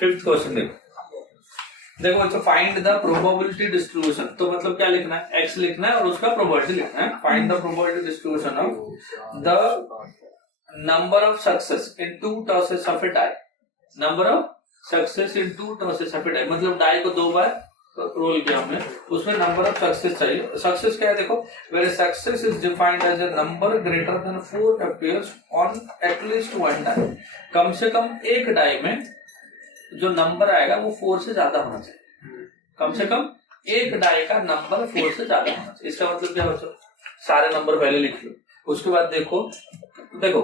Fifth question देखो बच्चों, find the probability distribution. तो मतलब क्या लिखना है, एक्स लिखना है और उसका प्रोबेबिलिटी लिखना है। Find the probability distribution of the number of success in 2 tosses of a die. Number of success in 2 tosses of a die, मतलब डाई को 2 बार रोल किया हमने, उसमें नंबर ऑफ सक्सेस चाहिए। सक्सेस क्या है देखो, where success is defined as a number greater than 4 appears on at least 1 die. कम से कम एक डाई में जो नंबर आएगा वो 4 से ज्यादा होना चाहिए। कम से कम एक डाई का नंबर 4 से ज्यादा होना चाहिए। इसका मतलब क्या बच्चों, सारे नंबर पहले लिख लो, उसके बाद देखो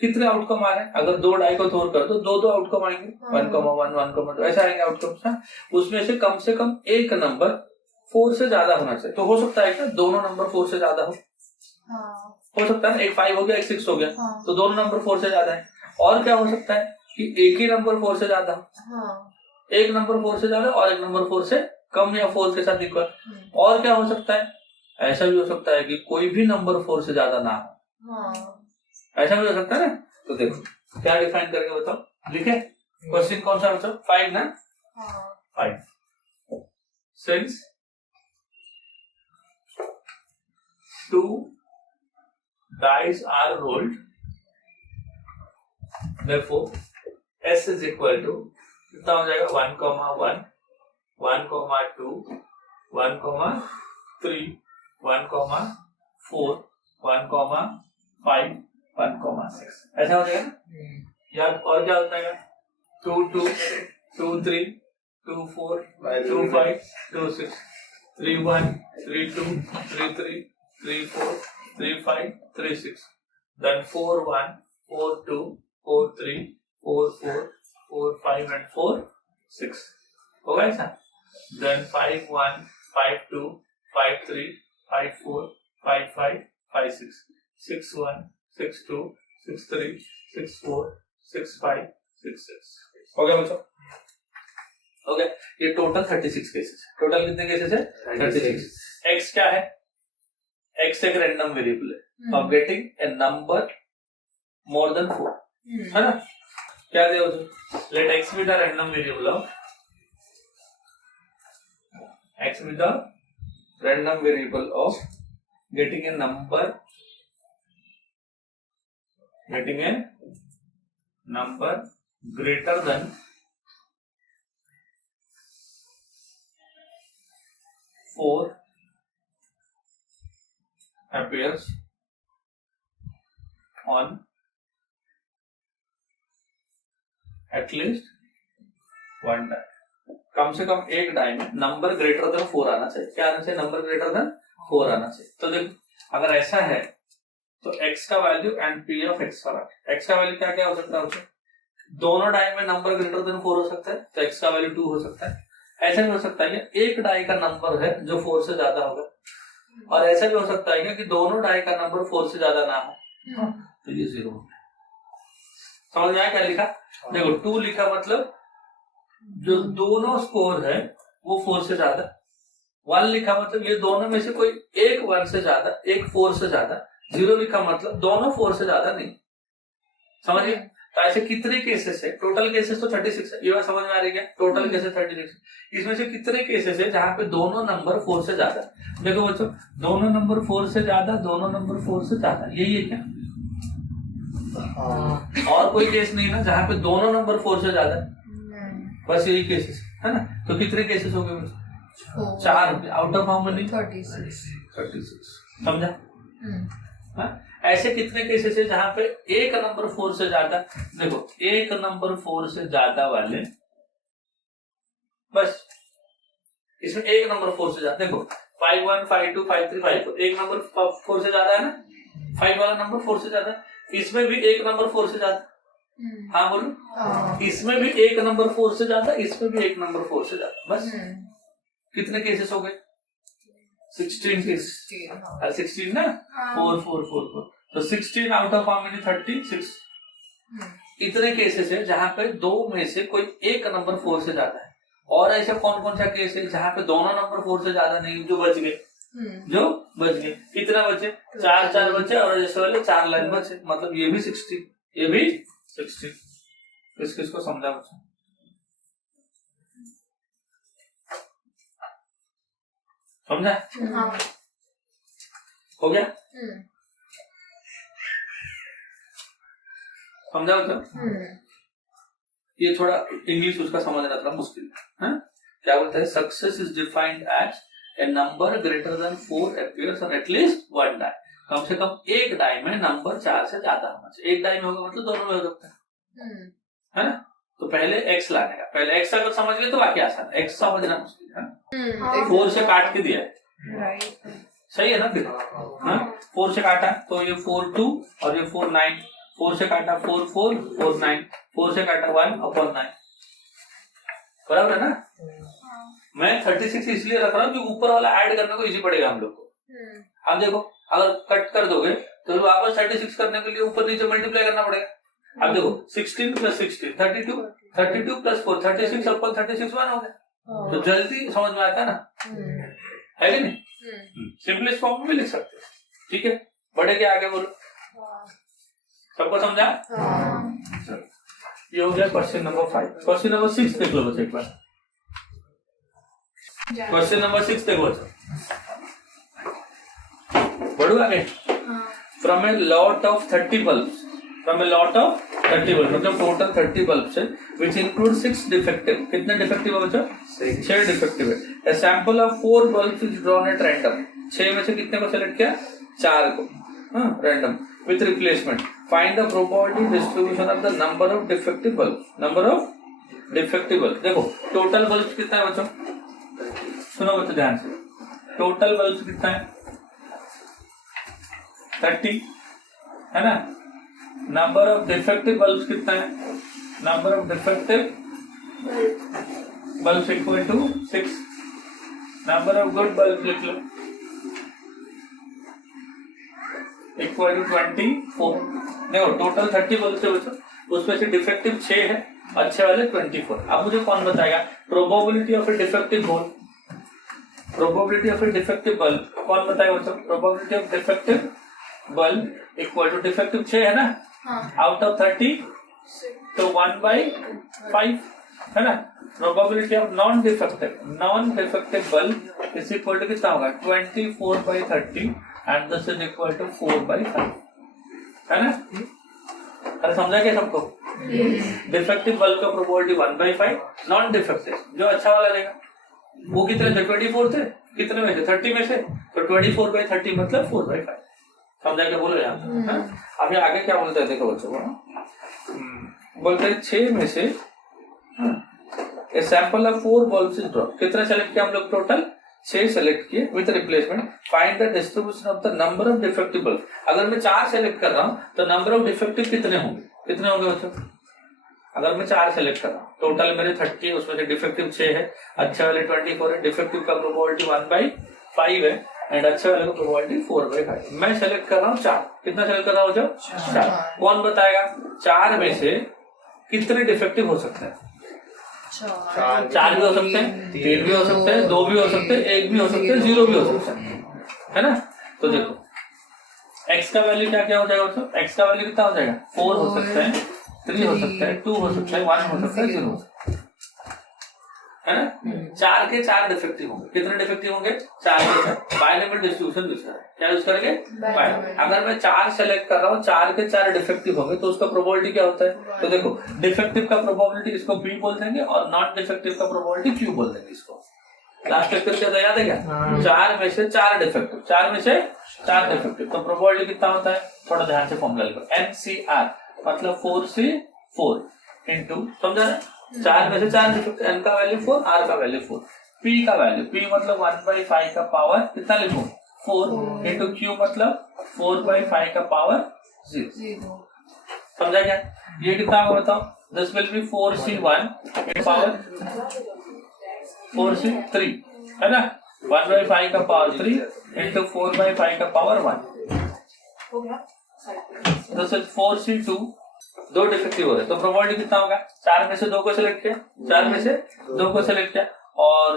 कितने आउटकम आ रहे हैं। अगर 2 डाई को तोड़ कर दो 2 आउटकम आएंगे, 1,1 1,2 ऐसे आएंगे आउटकम। उसमें से कम एक नंबर 4 से ज्यादा होना चाहिए। तो हो सकता है क्या दोनों नंबर 4 से ज्यादा हो सकता है ना, एक 5 हो गया एक 6 हो गया, तो दोनों नंबर 4 से ज्यादा है। और क्या हो सकता है कि एक ही नंबर 4 से ज्यादा हो, एक नंबर 4 से ज्यादा और एक नंबर 4 से कम या 4 के साथ इक्वल। और क्या हो सकता है, ऐसा भी हो सकता है कि कोई भी नंबर 4 से ज्यादा ना हो, ऐसा भी हो सकता है ना। तो देखो क्या डिफाइन करके बताओ, लिखे क्वेश्चन कौन सा बच्चों, 5 ना, 5 since 2 dice are rolled, therefore S is equal to कितना हो जाएगा, 1,1 1,2 1,3 1,4 1,5 1,6 ऐसा हो जाएगा यार। और क्या होता है 2 2 2 3 2 4 2 5 2 6 3 1 3 2 3 3 3 4 3 5 3 6 then 4 1 4 2 4 3 4 4 4 5 and 4 6 होगा ऐसा। then 5 1 5 2 5 3 5 4 5 5 5 6 6 1 6 2 6 3 6 4 6 5 6 6 हो गया बच्चों, हो गया। ये टोटल 36 केसेस है। टोटल कितने केसेस है, 36। एक्स क्या है, एक्स एक रैंडम वेरिएबल है of getting a number more than 4 है ना। क्या दिया उसमें, let X be the random variable of X be the random variable of getting a number greater than 4 appears on at least 1 die। कम से कम एक डाई में नंबर ग्रेटर देन 4 आना चाहिए। क्या आना चाहिए, नंबर ग्रेटर देन 4 आना चाहिए। तो देखो अगर ऐसा है तो x का value and p of x का वैल्यू, x का वैल्यू क्या क्या हो सकता है, दोनों डाई में नंबर ग्रेटर देन 4 हो सकता है तो x का वैल्यू 2 हो सकता है। ऐसा भी हो सकता है कि एक डाई का नंबर है जो 4 से ज्यादा होगा, और ऐसा भी हो सकता है कि दोनों डाई का नंबर 4 से ज्यादा ना हो, तो ये 0 हो गया। समझ में आया क्या लिखा, देखो 2 लिखा मतलब जो दोनों स्कोर है वो 4 से ज्यादा, 1 लिखा मतलब ये दोनों में से कोई एक 1 से ज्यादा एक 4 से ज्यादा, 0 लिखा मतलब दोनों 4 से ज्यादा नहीं। समझिए, तो ऐसे कितने केसेस है, टोटल केसेस तो 36 है, ये बात समझ में आ रही है, टोटल केसेस 36। इसमें से कितने केसेस है जहां पे दोनों नंबर 4 से ज्यादा। देखो बच्चों, दोनों नंबर 4 से ज्यादा, दोनों नंबर 4 से ज्यादा, यही है क्या, और कोई केस नहीं ना जहां पे दोनों नंबर 4 से ज्यादा, बस यही केसेस है ना। तो कितने केसेस हो गए बच्चों, 4 आउट ऑफ हाउ मेनी, 36 समझा। ऐसे कितने केसेस है जहां पे एक नंबर 4 से ज्यादा, देखो एक नंबर 4 से ज्यादा वाले, बस इसमें एक नंबर 4 से ज्यादा, देखो 5 1 5 2 5 3 5 4 एक नंबर 4 से ज्यादा है ना, 5 वाला नंबर 4 से ज्यादा, इसमें भी एक नंबर 4 से ज्यादा, हाँ बोलो, इसमें भी एक नंबर 4 से ज्यादा, इसमें भी एक नंबर 4 से ज्यादा, बस कितने केसेस हो गए, 16 केस, 16 ना, 4 4 4 4, तो 16 आउट ऑफ हाउ मेनी, 36। इतने केसेस है जहां पे दो में से कोई एक नंबर 4 से ज्यादा है, और ऐसा कौन कौन सा केस है जहां पे दोनों नंबर 4 से ज्यादा नहीं, जो बच गए, कितना बचे, 4 4 बचे, और जैसे वाले 4 लाइन बचे, मतलब ये भी 16, ये भी 16। किस किस को समझा बच्चा, समझा? हाँ। हो गया? समझा बच्चों? ये थोड़ा इंग्लिश उसका समझना थोड़ा मुश्किल है। क्या बोलता है? Success is defined as a number greater than 4 appears on at least one die। कम से कम एक डाई में नंबर 4 से ज्यादा होना चाहिए। एक डाई में होगा मतलब दोनों में हो सकता है ना? तो पहले एक्स लाने का, पहले एक्स अगर समझ गए तो बाकी आसान है, एक्स समझना मुश्किल है। 4 से काट के दिया है, सही है ना? फिर 4 से काटा तो ये 4 2 और ये 4 9, 4 से काटा 4 4 4 9, 4 से काटा 1/9, बराबर है ना? मैं 36 इसलिए रख रहा हूँ कि ऊपर वाला ऐड करने को इजी पड़ेगा हम लोग को। अब देखो अगर कट कर दोगे तो वापस 36 करने के लिए ऊपर नीचे मल्टीप्लाई करना पड़ेगा। अब देखो 16 + 16 32, 32 + 4 36 अपन 36 1 हो गया। तो जल्दी समझ में आता है ना, है कि नहीं? सिंपलेस्ट फॉर्म में भी लिख सकते हो, ठीक है? बढ़े के आगे बोलो, सबको समझा? ये हो गया क्वेश्चन नंबर 5। क्वेश्चन नंबर 6 देख लो बच्चे एक बार। क्वेश्चन नंबर 6 देखो बच्चों, बढ़ू आगे। From a lot of 30 bulbs, from a lot of 30 bulb मतलब टोटल 30 बल्ब्स है, विच इंक्लूड 6 डिफेक्टिव। कितने डिफेक्टिव है बच्चों? 6 डिफेक्टिव है। A sample of 4 bulbs is drawn at random. 6 में से कितने को सेलेक्ट किया? 4 को, random with replacement. Find the probability distribution of the number of defective bulb. Number of defective bulb, देखो टोटल बल्ब कितना है बच्चों? सुनो बच्चों ध्यान से, टोटल बल्ब कितना है? 30 है ना? नंबर ऑफ डिफेक्टिव बल्ब कितना है? Number of defective bulb equal to 6। Number of good bulb लिख लो, इक्वल टू 24। देखो टोटल 30 बल्ब से बच्चों, उसमें से डिफेक्टिव 6 है, अच्छे वाले 24। अब मुझे कौन बताएगा probability of a defective whole? Probability of a defective bulb कौन बताएगा बच्चों? Probability of defective bulb equal to defective 6 है ना? आउट ऑफ 30 तो 1/5 है ना? Probability of non defective bulb is equal to कितना होगा? 24/30 and this is equal to 4/5 है ना? अरे समझा क्या सबको? डिफेक्टिव बल्ब का प्रोबेबिलिटी 1/5, नॉन डिफेक्टिव जो अच्छा वाला लेगा वो कितने थे? 24 थे। कितने में से? 30 में से। तो 24/30 मतलब 4/5। समझा क्या बोलो यहाँ? अभी आगे क्या बोलते हैं देखो बच्चों को, बोलते हैं 6 में से a sample of 4 bulbs is drawn. कितने सेलेक्ट किया हम लोग? टोटल 6 सेलेक्ट किए with replacement. Find the distribution of the number of defective bulb. अगर मैं 4 सेलेक्ट कर रहा हूँ तो नंबर ऑफ डिफेक्टिव कितने होंगे? कितने होंगे बच्चों? अगर मैं 4 सेलेक्ट कर रहा हूँ, टोटल मेरे 30, उसमें से डिफेक्टिव 6 है, अच्छे वाले 24 है, डिफेक्टिव का प्रोबेबिलिटी 1/5 है एंड अच्छे वाले का प्रोबेबिलिटी 4/5। मैं सेलेक्ट कर रहा हूँ 4। कितना सेलेक्ट कर रहा हूँ बच्चों? 4। कौन बताएगा 4 में से कितने डिफेक्टिव हो सकते हैं? 4 भी हो सकते हैं, 3 भी हो सकते हैं, 2 भी हो सकते हैं, 1 भी हो सकते हैं, 0 भी हो सकते हैं, है ना? तो देखो x का वैल्यू क्या क्या हो जाएगा बच्चों? x का वैल्यू कितना हो जाएगा? 4 हो सकता है, 3 हो सकता है, 2 हो सकता है, 1 हो सकता है, 0 हो सकता है ना? 4 के 4 डिफेक्टिव होंगे। कितने डिफेक्टिव होंगे? 4 के 4। बायनोमियल डिस्ट्रीब्यूशन दूसरा है, क्या यूज करेंगे? बायनोमियल। अगर मैं 4 सेलेक्ट कर रहा हूँ, 4 के 4 डिफेक्टिव होंगे तो उसका प्रोबेबिलिटी क्या होता है? तो देखो डिफेक्टिव का प्रोबेबिलिटी इसको p बोल देंगे और नॉन डिफेक्टिव का प्रोबेबिलिटी q बोल देंगे इसको। लास्ट लेक्चर क्या था याद है क्या? 4 में से 4 डिफेक्टिव, 4 में से 4 डिफेक्टिव, तो प्रोबेबिलिटी कितना होता है? थोड़ा ध्यान से फॉर्मूला लिखो, NCR मतलब 4C4 इंटू, समझा ना? 4 में से 4 डिफेक्टिव, n का वैल्यू 4, r का वैल्यू 4, p का वैल्यू, p मतलब 1/5 का पावर कितना लिखो? 4 इंटू q मतलब 4/5 का पावर 0। समझा क्या? ये कितना होगा बताओ? This will be 4C1 in power 4C3 है ना? 1/5 का पावर 3 इंटू 4/5 का पावर 1 हो गया। This is 4C2। 2 डिफेक्टिव हो रहे तो प्रोबेबिलिटी कितना होगा? 4 में से 2 को सिलेक्ट किया, 4 में से 2 को सिलेक्ट किया और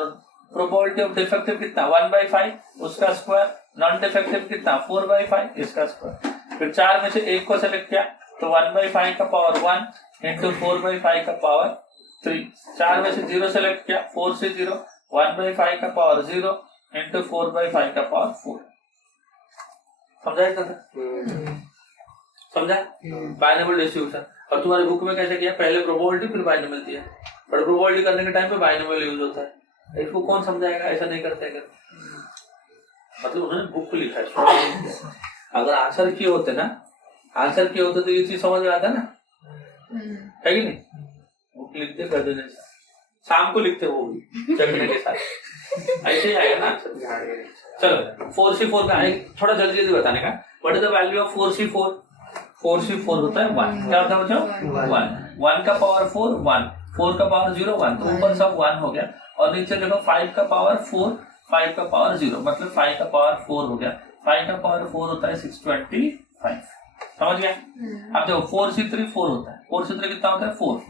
प्रोबेबिलिटी ऑफ डिफेक्टिव कितना? 1/5 उसका स्क्वायर, नॉन डिफेक्टिव कितना? 4/5 इसका स्क्वायर। फिर 4 में से 1 को सिलेक्ट किया तो 1/5 का पावर 1 इंटू 4/5 का पावर 3। 4 में से 0 सेलेक्ट किया, 4 से 0, 1/5 का पावर 0 इंटू 4/5 का पावर 4। समझा इतना? समझा? Binomial distribution. और तुम्हारे बुक में कैसे किया, पहले प्रोबेबिलिटी फिर बाइनोमियल दिया, बट प्रोबेबिलिटी करने के टाइम पे बाइनोमियल यूज होता है। इसको कौन समझाएगा, ऐसा नहीं करते अगर, मतलब उन्होंने बुक लिखा है। अगर आंसर किए होते ना, आंसर किए होते तो ये चीज समझ में आता ना, है कि नहीं? बुक लिखते कर देने से, शाम को लिखते वो भी चखने के साथ, ऐसे ही आएगा ना आंसर। चलो 4C4 का थोड़ा जल्दी जल्दी बताने का। What is the value of 4C4? 4C4 होता है 1। क्या होता है बच्चों? 1। 1 का पावर 4 1, 4 का पावर 0 1, तो ऊपर सब 1 हो गया। और नीचे देखो 5 का पावर 4, 5 का पावर 0, मतलब 5 का पावर 4 हो गया। 5 का पावर 4 होता है 625। समझ गया? अब देखो 4C3 4 होता है, 4C3 कितना होता है 4।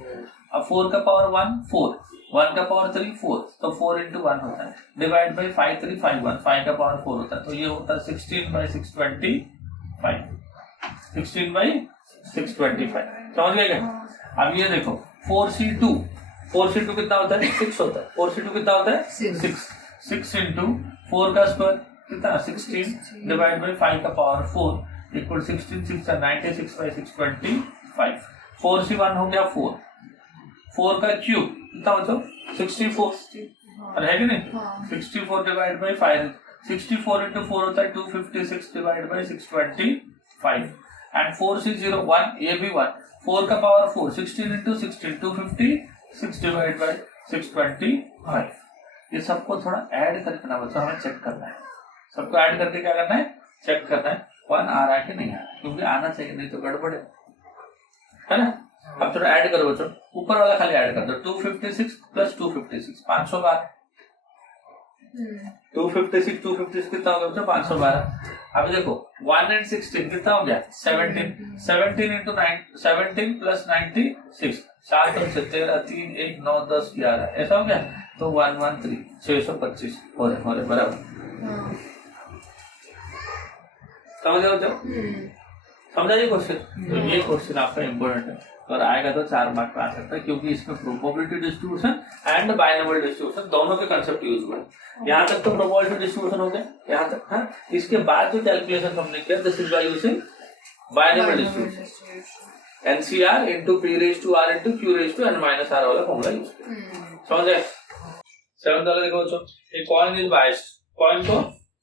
अब 4 का पावर 1 4, 1 का पावर 3 4, तो 4 into 1 होता है, डिवाइड बाई 5 3 5 1, 5 का पावर 4 होता है, तो ये होता है 16/625, 16/625। समझ गए क्या? अब ये देखो 4C2, 4C2 कितना होता है 6 होता है, 4C2 कितना होता है 6, 6 into 4 का स्क्वायर कितना 16, डिवाइड बाई 5 का पावर 4 इक्वल 16 6 96/625। 4C1 हो गया 4, 4 का क्यूब कितना मतलब 64, अरे है कि नहीं? 64 डिवाइड बाई 5, 64 into 4 होता है 256 डिवाइड बाई 625। एंड 4C01 ये भी 1, 4 का पावर 4, 16 into 16 256 डिवाइड बाई 625। ये सबको थोड़ा ऐड करके ना बच्चों हमें चेक करना है, सबको ऐड करके क्या करना है, चेक करना है 1 आ रहा है कि नहीं आ रहा है, क्योंकि आना चाहिए नहीं तो गड़बड़ है ना। अब थोड़ा ऐड करो बच्चों, ऊपर वाला खाली ऐड कर दो, 256 प्लस 256 512। 256 कितना हो गया बच्चों 512। अभी देखो 1 and 16 कितना हो गया 17, 17 into 9, 17 plus 96, 7 और 13 3 1 9 10 11 ऐसा हो गया, तो 113 625 हो रहे बराबर। समझ गए बच्चों? समझा ये क्वेश्चन? तो ये क्वेश्चन आपका इम्पोर्टेंट है और आएगा तो 4 मार्क पे आ सकता है, क्योंकि इसमें probability distribution and binomial distribution दोनों के कंसेप्ट यूज हुए। यहाँ तक तो प्रोबेबिलिटी डिस्ट्रीब्यूशन हो गया, यहाँ तक हाँ। इसके बाद जो कैलकुलेशन हमने किया this is by using binomial distribution, NCR into P raise to R into Q raise to N minus R वाला फॉर्मूला यूज किया। समझ गए? 7th वाला देखो बच्चों, ये कॉइन इज बायस्ड, कॉइन को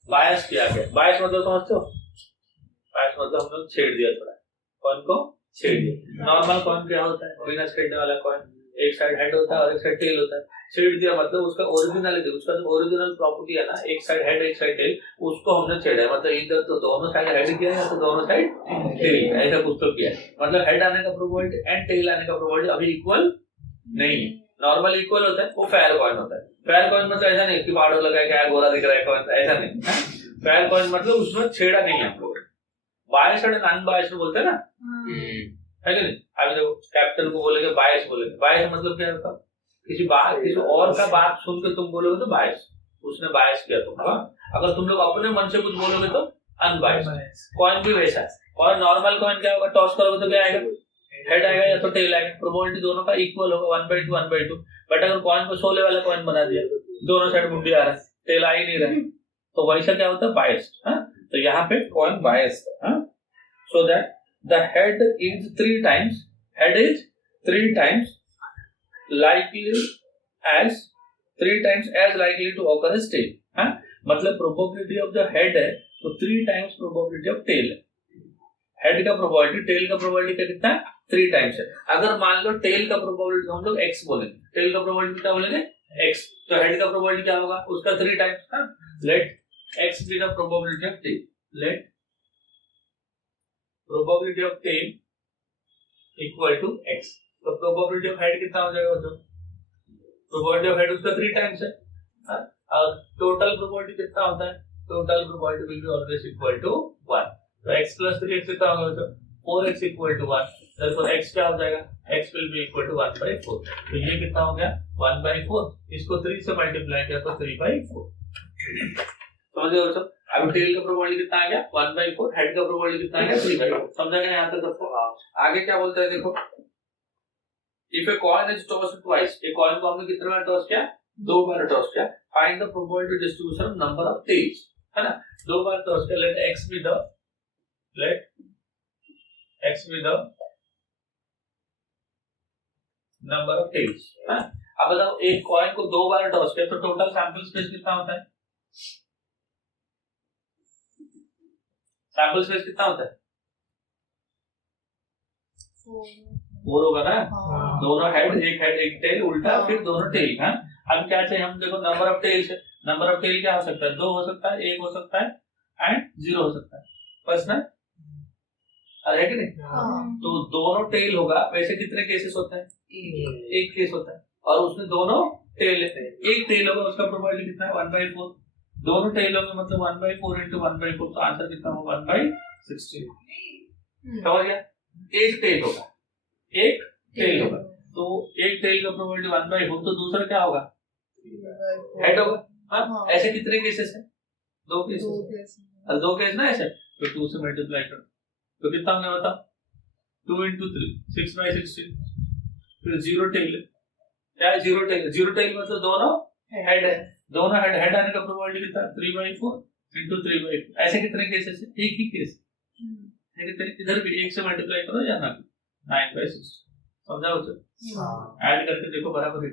बायस किया गया। बायस मतलब समझते हो? बायस मतलब हम लोग छेड़ दिया, थोड़ा कॉइन को छेड़ दिया। नॉर्मल कॉइन क्या होता है, बिना छेड़ने वाला कॉइन, एक साइड हेड होता है और एक साइड टेल होता है। छेड़ दिया मतलब उसका ओरिजिनलिटी, उसका जो ओरिजिनल प्रॉपर्टी है ना, एक साइड हेड एक साइड टेल, उसको हमने छेड़ा, मतलब इधर तो दोनों साइड हेड किया है तो दोनों साइड टेल, ऐसा कुछ तो किया। मतलब हेड आने का प्रोबेबिलिटी एंड टेल आने का प्रोबेबिलिटी अभी इक्वल नहीं है। नॉर्मल इक्वल होता है, वो फेयर कॉइन होता है। फेयर कॉइन मतलब ऐसा नहीं कि बाड़ो लगाया क्या गोला दिख रहा है कॉइन, ऐसा नहीं। फेयर कॉइन मतलब उसमें छेड़ा नहीं है हम लोग। बायस एंड अनबायस्ड बोलते हैं ना, है कि नहीं? अभी देखो कैप्टन को बोलेंगे बायस, बोलेंगे बायस मतलब क्या होता है, किसी और का बात सुन के तुम बोलोगे तो बायस, उसने बायस किया तुमको। अगर तुम लोग अपने मन से कुछ बोलोगे तो अनबायस्ड। कॉइन भी वैसा है। और नॉर्मल कॉइन क्या होगा, टॉस करोगे तो क्या आएगा, हेड आएगा या तो टेल आएगा। प्रोबेबिलिटी दोनों का इक्वल होगा 1/2 1/2। बट अगर कॉइन को 16 वाला कॉइन बना दिया, दोनों साइड मुंडी आ रहा है, टेल आ ही नहीं रहा, तो वैसा क्या होता है, बायस्ड। तो यहाँ पे कॉइन बायस्ड है। So that the head is 3 times, head is 3 times likely as likely to occur as tail। हाँ, मतलब प्रोबेबिलिटी ऑफ द हेड है तो 3 times प्रोबेबिलिटी ऑफ टेल है। हेड का प्रोबेबिलिटी टेल का प्रोबेबिलिटी का कितना 3 times है। अगर मान लो टेल का प्रोबेबिलिटी हम लोग x बोलेंगे, टेल का प्रोबेबिलिटी क्या बोलेंगे x, तो हेड का प्रोबेबिलिटी क्या होगा उसका 3 times। हाँ, late x be the probability of tail, let probability of tail equal to x। तो probability of head कितना हो जाएगा, तो probability of head उसका 3 times है। और total probability कितना होता है, total probability will be always equal to 1। तो x plus 3x कितना होगा, तो 4x equal to 1। therefore x क्या हो जाएगा, x will be equal to 1/4। तो ये कितना हो गया 1/4, इसको 3 से मल्टीप्लाई किया तो 3/4। समझ गए बच्चों? अब टेल का प्रोबेबिलिटी कितना आ गया 1/4, हेड का प्रोबेबिलिटी कितना आ गया 3/4। समझा गया यहाँ तक सबको? आगे क्या बोलते हैं देखो, if a coin is tossed twice, एक कॉइन को हमने कितने बार टॉस किया दो बार टॉस किया, find the probability distribution of number of tails, है ना, दो बार टॉस किया, let x be the number of tails, है। अब बताओ एक कॉइन को दो बार टॉस किया तो टोटल सैंपल स्पेस कितना होता है? सैंपल स्पेस कितना होता है? 4 होगा ना, दोनों हेड, एक टेल उल्टा, फिर दोनों टेल, है। अब क्या चाहिए हम, देखो नंबर ऑफ टेल्स है, नंबर ऑफ टेल क्या हो सकता है? 2 हो सकता है, 1 हो सकता है एंड 0 हो सकता है, बस ना, है कि नहीं? तो दोनों टेल होगा, वैसे कितने केसेस होते हैं? एक केस होता है, और उसमें दोनों टेल है, एक टेल होगा, उसका प्रोबेबिलिटी कितना है? 1/4, दोनों टेल होंगे मतलब 1/4 into 1/4, तो आंसर कितना होगा? 1/16, समझ गया? एक टेल होगा, एक टेल होगा, तो एक टेल का प्रोबेबिलिटी 1/4, तो दूसरा क्या होगा? हेड होगा, हाँ। ऐसे कितने केसेस है? 2 केसेस, और 2 केस ना ऐसे, तो 2 से मल्टीप्लाई करो तो कितना होगा बताओ? 2 into 3 6/16, फिर 0 टेल, क्या है? 0 टेल, 0 टेल मतलब दोनों हेड है, दोनों हेड आने का प्रोबेबिलिटी कितना? 3/4 into 3/4, ऐसे कितने केसेस है? एक ही केस, इधर भी 1 से मल्टीप्लाई करो या ना, 9/16, समझा उसे? ऐड करके देखो बराबर है,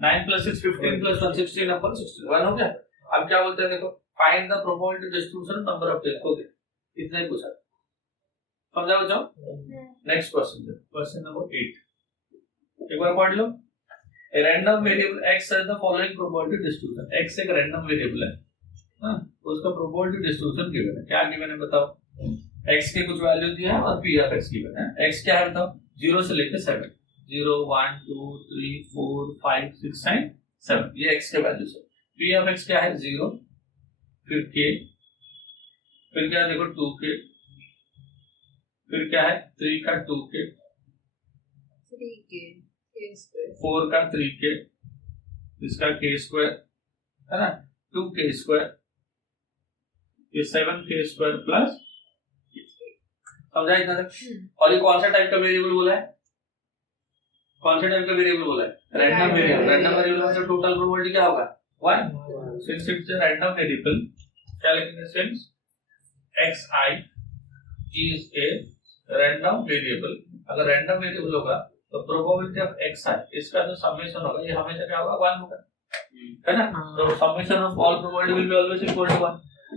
9 + 6 15 + 1 16 अपन 61 हो गया। अब क्या बोलते हैं, देखो find the probability distribution number of tails, हो गया, इतना ही पूछा, समझा बच्चों? नेक्स्ट क्वेश्चन, क्वेश्चन नंबर 8, एक बार पढ़ लो। A random variable x has the following probability distribution, x एक रैंडम वेरिएबल है, हाँ, उसका प्रोबेबिलिटी डिस्ट्रीब्यूशन गिवन है, क्या गिवन है बताओ? x के कुछ वैल्यू दिया है और p ऑफ x गिवन है, x क्या है बताओ? 0 से लेकर 7, 0 1 2 3 4 5 6 9 7, ये x के वैल्यूज है। p ऑफ x क्या है? 0, फिर k, फिर क्या देखो 2k, फिर क्या है 3 का 2k, 4 का 3k, इसका k², है ना, 2k², ये 7k² प्लस, समझा इतना तक? और ये कौन सा टाइप का वेरिएबल बोला है? कौन सा टाइप का वेरिएबल बोला है? Random variable. रैंडम वेरिएबल मतलब टोटल प्रोबेबिलिटी क्या होगा? 1, since it's a random variable, क्या लिखेंगे? Since xi is a random variable, अगर रैंडम वेरिएबल होगा तो प्रोबेबिलिटी ऑफ xi, इसका जो समेशन होगा ये हमेशा क्या होगा? 1 होगा, है ना? तो summation of all probability will be always equal to 1।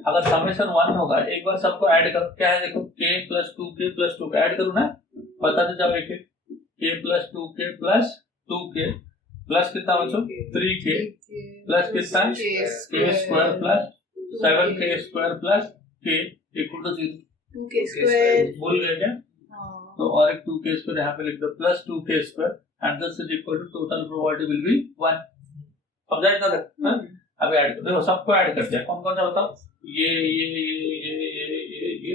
अगर समेशन 1 होगा, एक बार सबको ऐड करो, क्या है देखो, k + 2k + 2k ऐड करो ना, बताते जाओ एक एक, k + 2k + 2k प्लस कितना बच्चों? 3k प्लस कितना? k² plus 7k² plus k equal to 0, 2k², भूल गए क्या? तो और एक 2k² यहाँ पे लिख दो, plus 2k² and this is equal to total probability will be 1, समझा इतना तक? अब ऐड करो, देखो सबको ऐड करते हैं, कौन कौन सा बताओ? ये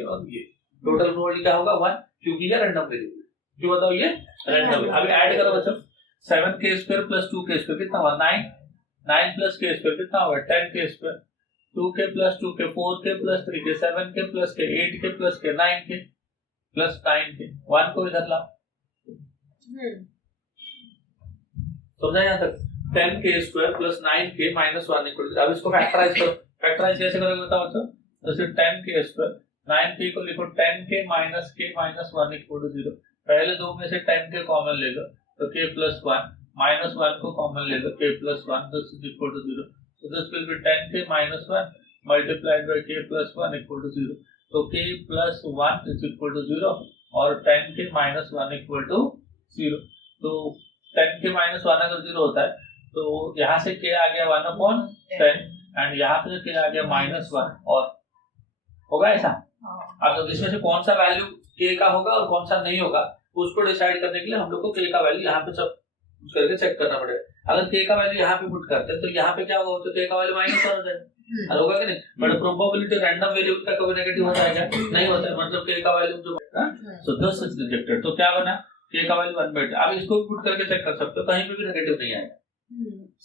और ये, टोटल प्रोबेबिलिटी क्या होगा? 1, क्योंकि ये रैंडम वेरिएबल, क्यों बताओ? ये रैंडम है। अभी ऐड करो बच्चों, 7k² + 2k² कितना हुआ? 9, 9 + k² कितना हुआ? 10k², 2k + 2k, 4k + 3k, 7k + k, 8k + k, 9k + 9k, 1 को इधर लाओ, समझा यहाँ तक? 10k² + 9k - 1 इक्वल, अब इसको फैक्टराइज करो, फैक्टराइज कैसे करोगे बताओ बच्चों? जैसे 10k², 9k को लिखो 10k - k - 1 इक्वल टू 0, पहले दो में से 10k कॉमन ले लो तो k + 1, -1 को कॉमन ले लो k + 1, this is equal to 0, so this will be 10k - 1 multiplied by k + 1 equal to 0, तो k + 1 is equal to 0 और 10k - 1 equal to 0, तो 10k - 1 अगर 0 होता है तो यहाँ से k आ गया 1/10 एंड यहाँ पे k आ गया -1, और होगा ऐसा? अब तो इसमें से कौन सा वैल्यू k का होगा और कौन सा नहीं होगा उसको डिसाइड करने के लिए हम लोग को k का वैल्यू यहाँ पे सब करके चेक करना पड़ेगा। अगर k का वैल्यू यहाँ पे पुट करते हैं तो यहाँ पे क्या होगा? तो k का वैल्यू -1 हो जाएगा, होगा कि नहीं? बट प्रोबेबिलिटी रैंडम वेरिएबल का कभी नेगेटिव हो जाएगा? नहीं होता है, मतलब k का वैल्यू जो सो दिस इज रिजेक्टेड, तो क्या बना? k का वैल्यू 1/10, अब इसको पुट करके चेक कर सकते हो, कहीं पे भी नेगेटिव नहीं आएगा,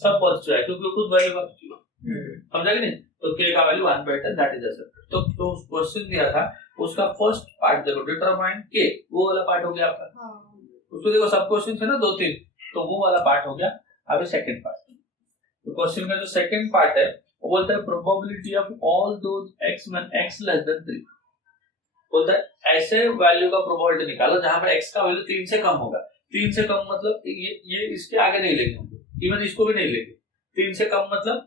सब पॉजिटिव है क्योंकि खुद वैल्यू पॉजिटिव है, समझा कि नहीं? तो k का वैल्यू 1/10 दैट इज एक्सेप्टेड। तो क्वेश्चन दिया था उसका फर्स्ट पार्ट देखो, डिटरमाइन k, वो वाला पार्ट हो गया आपका, उसको देखो सब क्वेश्चन है ना 2-3, तो वो वाला पार्ट हो गया। अभी सेकंड पार्ट, तो क्वेश्चन का जो सेकंड पार्ट है वो बोलता है probability of all those x when x less than 3। बोलता है ऐसे वैल्यू का प्रोबेबिलिटी निकालो जहां पे x का वैल्यू 3 से कम होगा। 3 से कम मतलब ये इसके आगे नहीं लेंगे हम, इवन इसको भी नहीं लेंगे। 3 से कम मतलब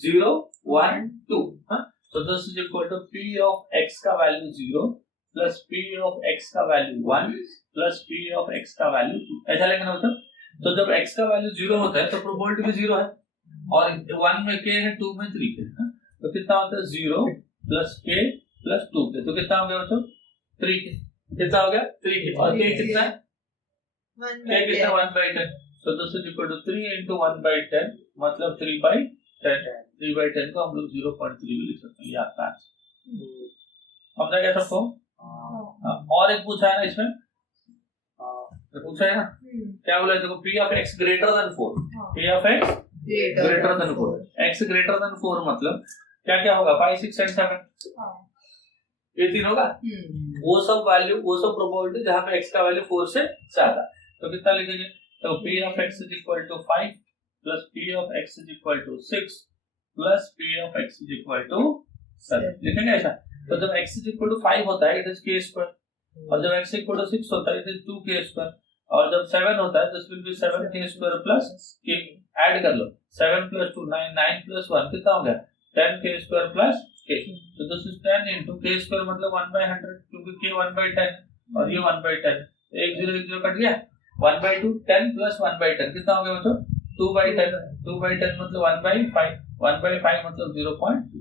0 1 2। हां, तो this is equal to p of x का value 0 plus p of x का value 1 plus p of x का वैल्यू 2। ऐसा लेंगे ना मतलब। तो जब x का वैल्यू 0 होता है तो प्रोबेबिलिटी भी 0 है, और 1 में k है, 2 में 3 k है। तो कितना होता है 0 प्लस k प्लस 2 k, तो कितना हो गया बच्चों 3 k। कितना हो गया 3 k, और k कितना है 1 कितना 1/10। so this is equal to 3 into 1/10 मतलब 3/10। 3/10 को हम लोग 0.3 भी लिख सकते हैं, ये आपका आंसर। समझा क्या सबको? और एक पूछा है ना इसमें, पूछा है ना, क्या बोला है देखो, p of x greater than 4, p of x greater than 4, x greater than 4 मतलब क्या क्या होगा 5 6 and 7, ये 3 होगा। वो सब वैल्यू, वो सब प्रोबेबिलिटी जहां पे x का वैल्यू 4 से ज्यादा, तो कितना लिखेंगे, तो p of x is equal to 5 plus p of x is equal to 6 plus p of x is equal to 7 लिखेंगे ऐसा। तो जब x is equal to 5 होता है इट इज k स्क्वायर, और जब x equal to 6 होता है इट इज 2k स्क्वायर, और जब 7 होता है this will be 7k square plus k। Add कर लो 7 plus 2 9, 9 plus 1 कितना हो गया 10k स्क्वायर प्लस k। तो this is 10 into k square मतलब 1/100, क्योंकि k 1/10 और ये 1/10, एक 0 एक 0 कट गया। 1/2 10 plus 1/10 कितना हो गया बच्चों 2/10, 2/10 मतलब 1/5, 1/5 मतलब 0.2।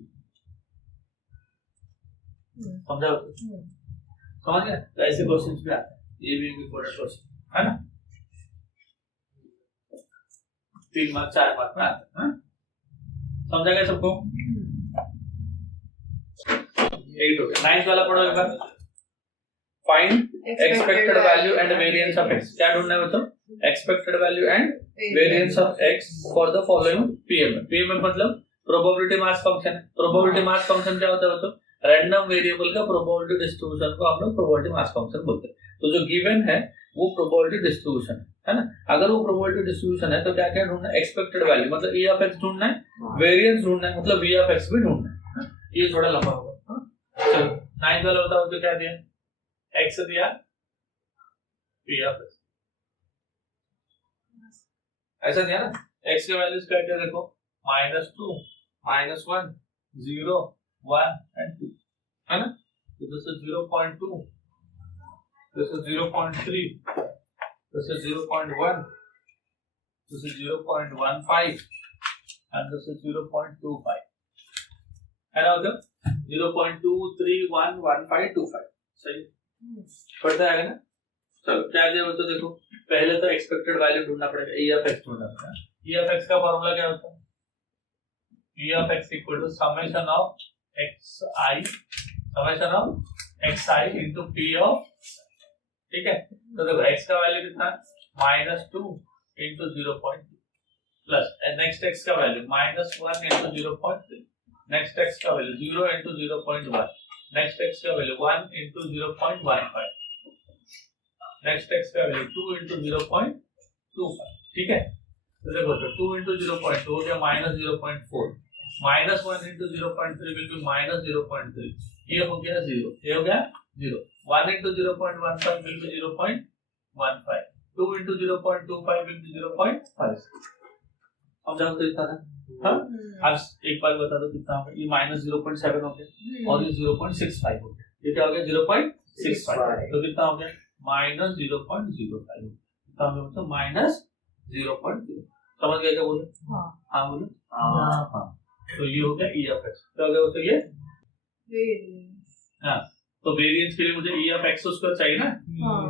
समझा? समझ गया? तो ऐसे क्वेश्चंस भी आते हैं, ये भी एक इम्पोर्टेंट क्वेश्चन है ना, 3 मार्क 4 मार्क में आते हैं। समझा गया सबको? 8 हो गया। 9th वाला पढ़ो एक बार। Find expected value and variance of x। क्या ढूंढना है बच्चों? Expected value and variance of x for the following PMF. PMF मतलब प्रोबेबिलिटी मास फंक्शन है। प्रोबेबिलिटी मास फंक्शन क्या होता है बच्चों? रैंडम वेरिएबल का प्रोबेबिलिटी डिस्ट्रीब्यूशन को हम लोग प्रोबेबिलिटी मास फंक्शन बोलते हैं। तो जो गिवन है वो प्रोबेबिलिटी डिस्ट्रीब्यूशन है ना। अगर वो प्रोबेबिलिटी डिस्ट्रीब्यूशन है तो क्या क्या ढूंढना है? एक्सपेक्टेड वैल्यू मतलब e ऑफ x ढूंढना है, वेरिएंस ढूंढना है मतलब v ऑफ x भी ढूंढना है। ये थोड़ा लंबा होगा। चलो 9th वाला बताओ तो क्या दिया? x दिया, p ऑफ x ऐसा दिया ना। x के वैल्यूज क्या क्या देखो, -2 -1 0 1 and 2 है ना। तो this is 0.2, this is 0.3, this is 0.1, this is 0.15 and this is 0.25 है ना। मतलब 0.2311525 सही पढ़ता है ना। चलो क्या दिया तो देखो, पहले तो एक्सपेक्टेड वैल्यू ढूंढना पड़ेगा, e ऑफ x ढूंढना पड़ेगा। e ऑफ x का फार्मूला क्या होता है? e of x equal to summation of xi into p of, ठीक है। तो देखो x का वैल्यू कितना है -2 into 0.2 प्लस नेक्स्ट x का वैल्यू -1 into 0.3, नेक्स्ट x का वैल्यू 0 into 0.1, नेक्स्ट x का वैल्यू 1 into 0.15, नेक्स्ट x का वैल्यू 2 into 0.25, ठीक है। तो देखो 2 into 0.2 हो गया -0.4, -1 into 0.3 will be -0.3, ये हो गया 0, ये हो गया 0, 1 into 0.15 will be 0.15, 2 into 0.25 will be 0.5। अब जब तो इतना था, हाँ अब एक बार बता दो कितना होगा। ये -0.7 हो गया और ये 0.65 हो गया, ये क्या हो गया 0.65, तो कितना हो गया -0.05, कितना हो गया मतलब -0.0। समझ गए क्या बोले? हाँ बोले हाँ। तो ये हो गया e ऑफ x, क्या हो गया तो ये हाँ। तो वेरिएंस के लिए मुझे e ऑफ x स्क्वायर चाहिए ना,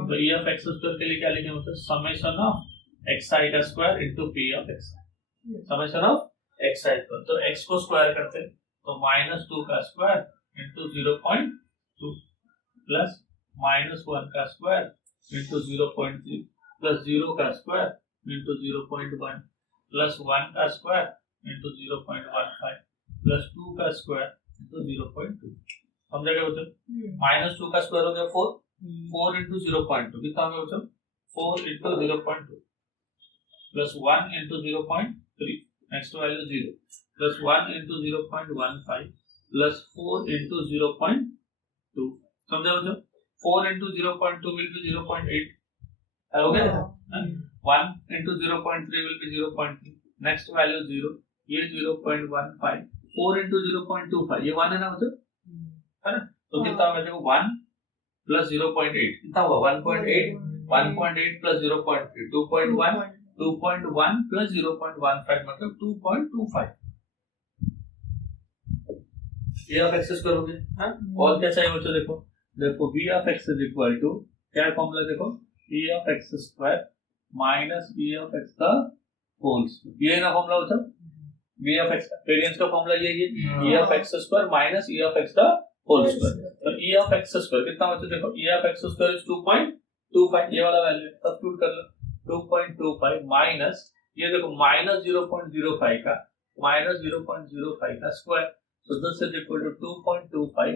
तो e ऑफ x स्क्वायर के लिए क्या लिखेंगे मतलब समेशन ऑफ xi का square into p of x, summation of xi square. तो x को स्क्वायर करते हैं तो -2 का स्क्वायर इनटू 0.2 प्लस -1 का स्क्वायर इनटू 0.3 प्लस 0 का स्क्वायर इनटू 0.1 प्लस 1 का स्क्वायर इनटू 0.15 प्लस 2 का स्क्वायर इनटू 0.2। समझा क्या बच्चों? -2 का स्क्वायर हो गया 4, 4 into 0.2 कितना हो गया बच्चों 4 into 0.2 plus 1 into 0.3, next value 0, plus 1 into 0.15 plus 4 into 0.2. समझा बच्चों? 4 into 0.2 will be 0.8. हो गया? 1 into 0.3 will be 0.3. Next value 0. ये 0.15. 4 into 0.25. ये 1 है ना बच्चों? है ना? तो कितना होगा देखो 1 plus 0.8. कितना हुआ? 1.8. 1.8 plus 0.3. 2.1. 2.1 plus 0.15 मतलब 2.25. ये ऑफ एक्सेस करोगे, हाँ? और क्या चाहिए बच्चों? देखो v of x is equal to क्या फॉर्मूला देखो, e of x square minus e of x का होल स्क्वायर. ये ना फॉर्मूला बच्चों v ऑफ x वेरिएंस का फॉर्मूला ये e of x square minus e of x का whole square. तो e ऑफ x स्क्वायर कितना बच्चों? देखो e of x square is 2.25. ये वाला वैल्यू सब्स्टिट्यूट कर लो. 2.25 माइनस ये देखो माइनस 0.05 का square. So this is equal to 2.25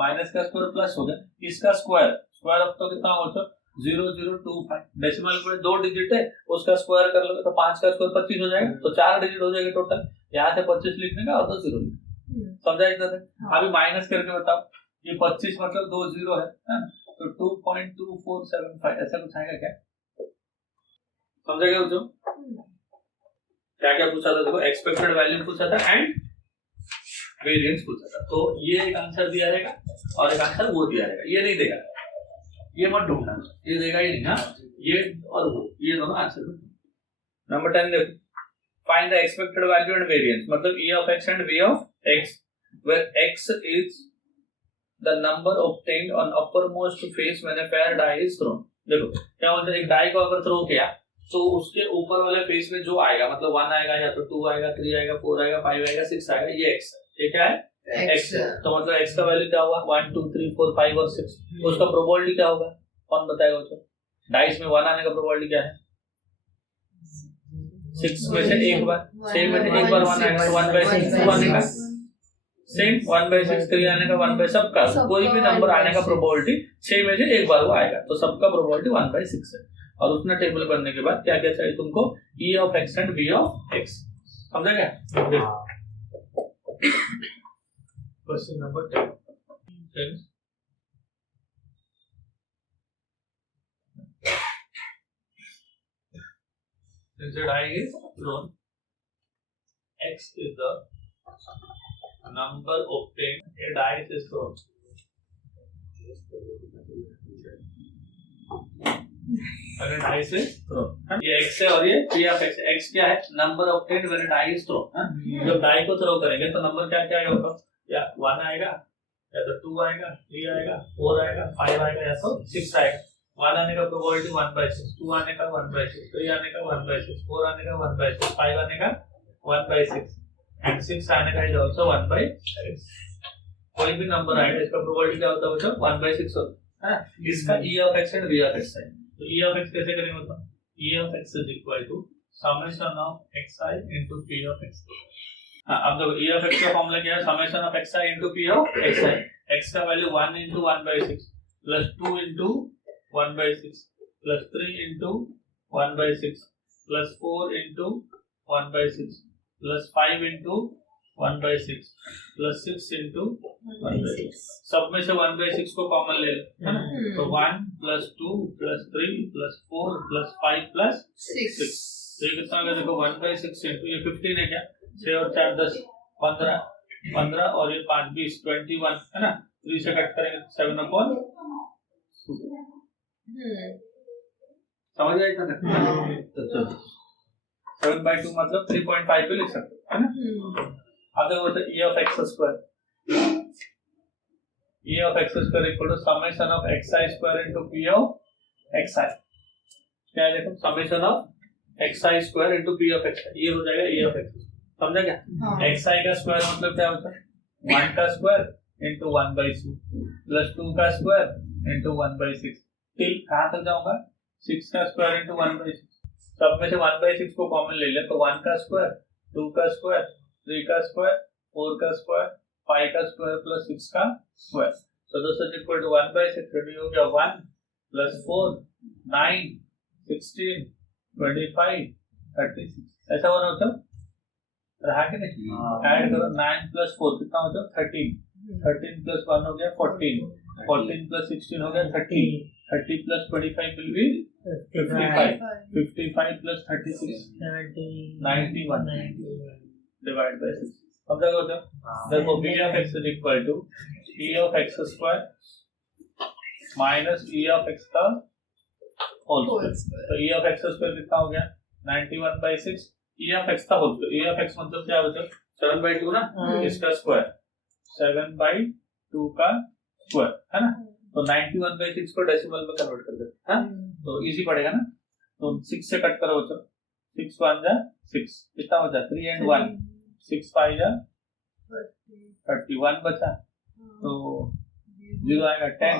minus का स्क्वायर प्लस हो गया इसका स्क्वायर अब तो कितना होता है 0025. डेसिमल में 2 डिजिट है उसका स्क्वायर कर लोगे तो 5 का स्क्वायर 25 हो जाएगा. तो 4 डिजिट हो जाएगी टोटल. यहाँ से 25 लिखने का और 2 जीरो लिखने. समझा इतना तक? अभी माइनस करके बताओ. ये 25 मतलब 2 जीरो है ना? तो 2.2475 ऐसा कुछ आएगा क्या? समझा क्या बच्चों? क्या क्या पूछा था? देखो एक्सपेक्टेड वैल्यू पूछा था एंड वेरिएंस पूछा था. तो ये एक आंसर दिया रहेगा और एक आंसर वो दिया रहेगा. ये नहीं देगा, ये मत ढूंढना. ये देगा ही नहीं. हाँ, ये और वो ये दोनों आंसर. नंबर 10 देखो. Find the expected value and variance मतलब e of x and v of x where x is the number obtained on uppermost face when a pair die is thrown. देखो क्या बोलते हैं, एक डाई को अगर throw किया तो उसके ऊपर वाले फेस में जो आएगा मतलब 1 आएगा या तो 2 आएगा 3 आएगा 4 आएगा 5 आएगा 6 आएगा. ये x ये क्या है? x. तो मतलब x का वैल्यू क्या होगा? 1 2 3 4 5 और 6. उसका प्रोबेबिलिटी क्या होगा? कौन बताएगा उसको? डाइस में 1 आने का प्रोबेबिलिटी क्या है? 6 में से एक बार 6 में से एक बार 1 आएगा तो 1/6 2 आने का. सेम 1/6 3 आने का 1/, सबका कोई भी नंबर आने का प्रोबेबिलिटी 6 में से एक बार वो आएगा. तो सबका प्रोबेबिलिटी 1/6 है. और उतना टेबल बनने के बाद क्या क्या चाहिए तुमको? e of x and v of x. समझा क्या? Question number 10. Since I is thrown, x is the number obtained a dice is thrown. अगर डाइस इज थ्रोन, ये x है और ये p ऑफ x. x क्या है? Number obtained when die is thrown. जब डाई को थ्रो करेंगे तो नंबर क्या क्या आएगा होगा? या 1 आएगा या तो 2 आएगा 3 आएगा 4 आएगा 5 आएगा या तो 6 आएगा. 1 आने का प्रोबेबिलिटी 1/6, 2 आने का 1/6, 3 आने का 1/6, 4 आने का 1/6, 5 आने का 1/6 एंड 6 आने का इज आल्सो 1/6. कोई भी नंबर आएगा इसका प्रोबेबिलिटी क्या होता है बच्चों? 1/6 होता है. इसका e of x and v of x है. तो e ऑफ x कैसे करेंगे बताओ? e of x is equal to summation of xi into p of x. हां, अब देखो e ऑफ x का फार्मूला क्या है? Summation of xi into p of xi. x का value 1 into 1/6 plus 2 into 1/6 plus 3 into 1/6 plus 4 into 1/6 plus 5 into 1/6 plus 6 into 1/6. सब में से 1/6 को कॉमन ले लो, है ना? तो 1 plus 2 plus 3 plus 4 plus 5 plus 6. तो ये कितना होगा? देखो 1/6 इनटू ये 15 है क्या? 6 और 4 10 15 और ये 5 20 21 है ना? 3 से कट करेंगे 7/2. समझ आया इतना? तो 7/2 मतलब 3.5 पे लिख सकते हैं, है ना? अगर वो तो e of x square equal to summation of xi square into p of xi. क्या है देखो? summation of xi square into p of xi. ये हो जाएगा e of x. समझा क्या? xi का स्क्वायर मतलब क्या होता है? 1 का स्क्वायर into 1/2 प्लस 2 का स्क्वायर into 1/6. फिर कहाँ तक जाऊंगा? 6 का स्क्वायर into 1/6. सब में से 1/6 को कॉमन ले ले तो 1 का स्क्वायर 2 का स्क्वायर 3 का स्क्वायर 4 का स्क्वायर 5 का स्क्वायर प्लस 6 का square. So this is equal to 1/6. तो ये हो गया 1 प्लस 4 9 16, 25, 36 ऐसा हो रहा होता रहा कि नहीं? ऐड करो 9 + 4 कितना होता है 13, 13 + 1 हो गया 14, 14 + 16 हो गया 30, 30 + 25 will be 55, 55 + 36 91 divide by 6 अब क्या होता है? देखो b of x is equal to e of x square minus e of x का whole square. तो e of x square कितना हो गया 91/6 e of x का whole square. e of x मतलब क्या होता है 7/2 ना, इसका स्क्वायर 7/2 का स्क्वायर है ना. तो 91/6 को डेसिमल में कन्वर्ट कर देते हैं, तो इजी पड़ेगा ना. तो 6 से कट करो बच्चों, 6 1 जा 6 कितना हो जाए 3 and 1 6 5 जा 31 बचा, तो 0 आएगा 10,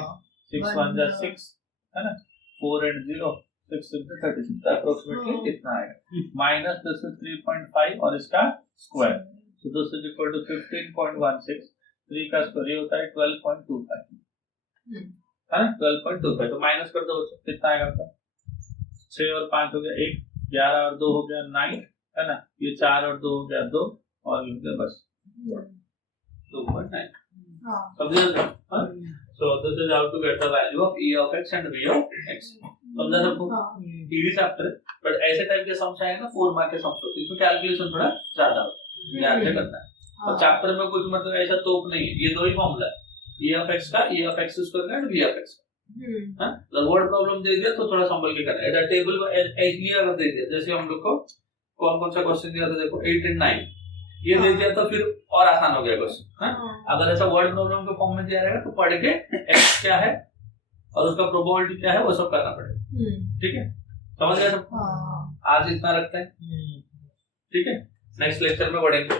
6 1 जा 6 है ना, 4 and 0 6 6 36, तो अप्रोक्सीमेटली कितना आएगा माइनस दिस इज 3.5 और इसका square, so this is equal to 15.16, 3 का स्क्वायर ये होता है 12.25 है ना, 12.25. तो माइनस कर दो कितना आएगा आपका 6 और 5 हो गया 1, 11 और 2 हो गया 9 है ना, ये 4 और 2 हो गया 2 और ये हो गया बस 2.9. समझे? So this is how to get the value of e of x and v of x. समझा सबको? इजी चैप्टर है, बट ऐसे टाइप के सम्स आएंगे ना 4 मार्क के सम्स होते हैं, इसमें कैलकुलेशन थोड़ा ज्यादा होता है, ध्यान से करना है. और चैप्टर में कुछ मतलब ऐसा तोप नहीं है, ये दो ही फॉर्मूला है e of x का, e of x स्क्वायर का और v of x का. हां, तो वर्ड प्रॉब्लम दे दिया तो थोड़ा संभल के करना है. इधर टेबल में ऐसे अगर दे दिया, जैसे हम लोग को कौन कौन सा क्वेश्चन दिया था देखो 8 and 9 ये दे दिया तो फिर और आसान हो गया क्वेश्चन. अगर ऐसा वर्ड प्रॉब्लम के फॉर्म में दिया रहेगा तो पढ़ के x क्या है और उसका प्रोबेबिलिटी क्या है वो सब करना पड़ेगा. ठीक है, समझ गए सब? आज इतना रखते हैं, ठीक है, नेक्स्ट लेक्चर में बढ़ेंगे.